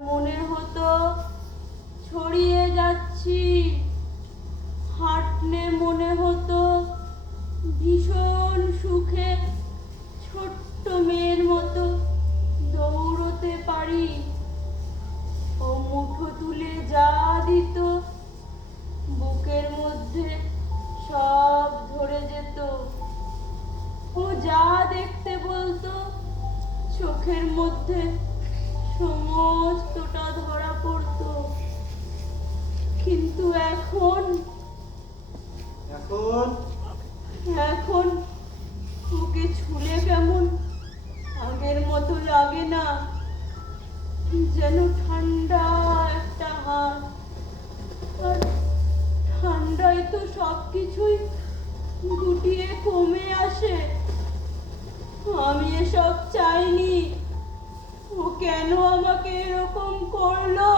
মনে হতো ছড়িয়ে যাচ্ছি, হাঁটলে মনে হতো ভীষণ সুখে ছোট্ট মেয়ের মতো দৌড়তে পারি। ও মুঠো তুলে যা দিত বুকের মধ্যে সব ধরে যেত। ও যা দেখতে বলতো চোখের মধ্যে সমস্তটা ধরা পড়তো। কিন্তু এখন এখন এখন ওকে ছুলে কেমন আগের মতো লাগে না, যেন ঠান্ডা একটা হাত। আর ঠান্ডায় তো সবকিছুই গুটিয়ে কমে আসে। আমি এসব চাইনি, ও কেন আমাকে এরকম করলো?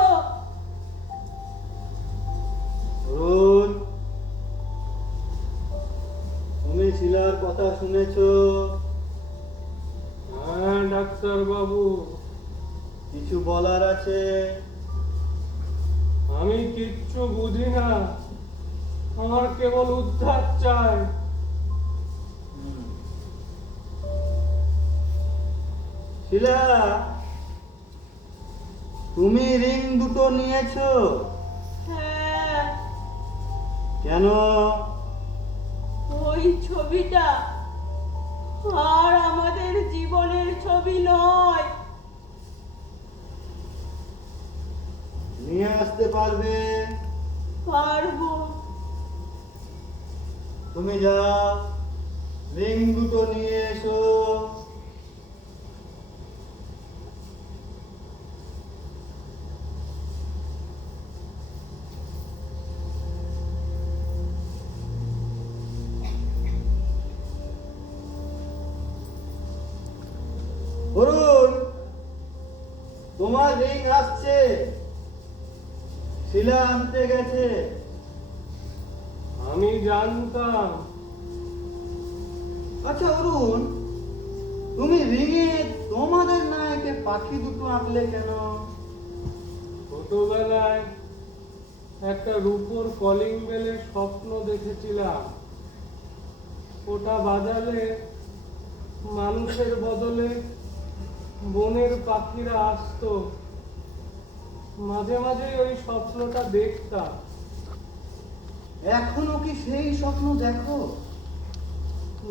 অরুণ, তুমি শিলার কথা শুনেছো? হ্যাঁ ডাক্তার বাবু, কিছু বলার আছে? আমি কিচ্ছু বুঝি না, আমার কেবল উদ্ধার চাই। শিলা, তুমি রিং দুটো নিয়েছো হ্যাঁ, কেন? ওই ছবিটা আর আমাদের জীবনের ছবি নয়। নিয়ে আসতে পারবে? পারবো। তুমি যাও, রিং দুটো নিয়ে এসো। অরুণ, তোমার রিং আসছে, শিলা আনতে গেছে। আমি জানতাম। আচ্ছা অরুণ, তুমি রিঙে তোমাদের নায়কে পাখি দুটো আঁকলে কেন? ছোটবেলায় একটা রূপোর কলিং বেলের স্বপ্ন দেখেছিলাম। ওটা বাজালে মানুষের বদলে বনের পাখিরা আসতো। মাঝে মাঝে ওই স্বপ্নটা দেখতাম। এখনো কি সেই স্বপ্ন দেখো?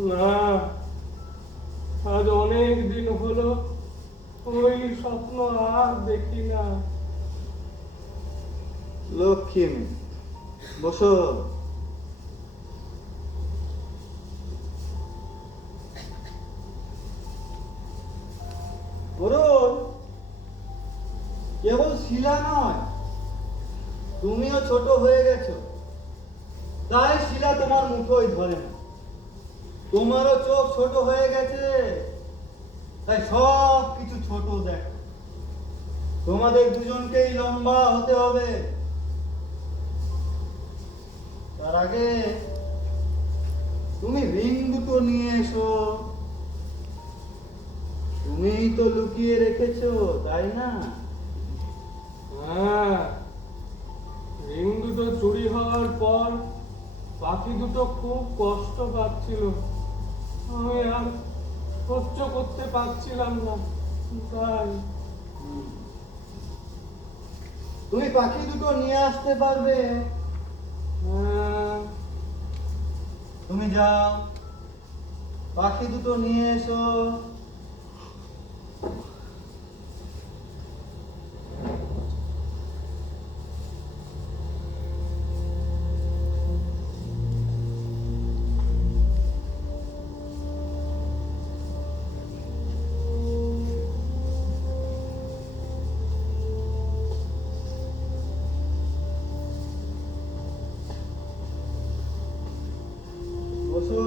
না, আজ অনেক দিন হলো ওই স্বপ্ন আর দেখি না। লক্ষ্মী মেয়ে, বসো। অরুণ, কেবল শিলা নয়, তুমিও ছোট হয়ে গেছো, তাই শিলা তোমার মুঠোয় ধরে না। তোমারও চোখ ছোট হয়ে গেছে, তাই সব কিছু ছোট দেখো। তোমাদের দুজনকেই লম্বা হতে হবে। তার আগে তুমি রিং দুটো নিয়ে এসো। তুমিই তো লুকিয়ে রেখেছো, তাই না? হ্যাঁ, রিং দুটো চুরি হওয়ার পর পাখি দুটো খুব কষ্ট পাচ্ছিল। আমি আর সহ্য করতে পারছিলাম না, তাই। তুমি পাখি দুটো নিয়ে আসতে পারবে? হ্যাঁ, তুমি যাও, পাখি দুটো নিয়ে এসো। বসো।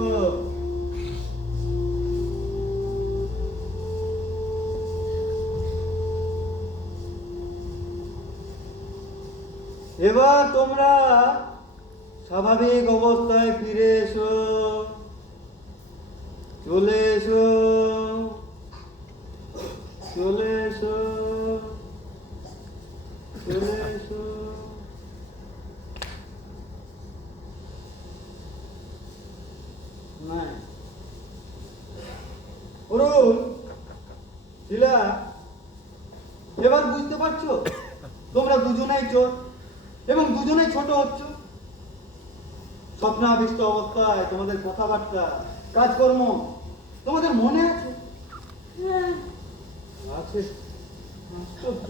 এবার তোমরা স্বাভাবিক অবস্থায় ফিরে এসো। চলে এসো, চলে এসো। চলে এসো। নাই অরুণ, শিলা, এবার বুঝতে পারছো তোমরা দুজনেই চোর এবং দুজনেই ছোট হচ্ছ। স্বপ্নাবিষ্ট অবস্থায় তোমাদের কথাবার্তা, কাজকর্ম তোমাদের মনে আছে? হ্যাঁ আছে, আশ্চর্য।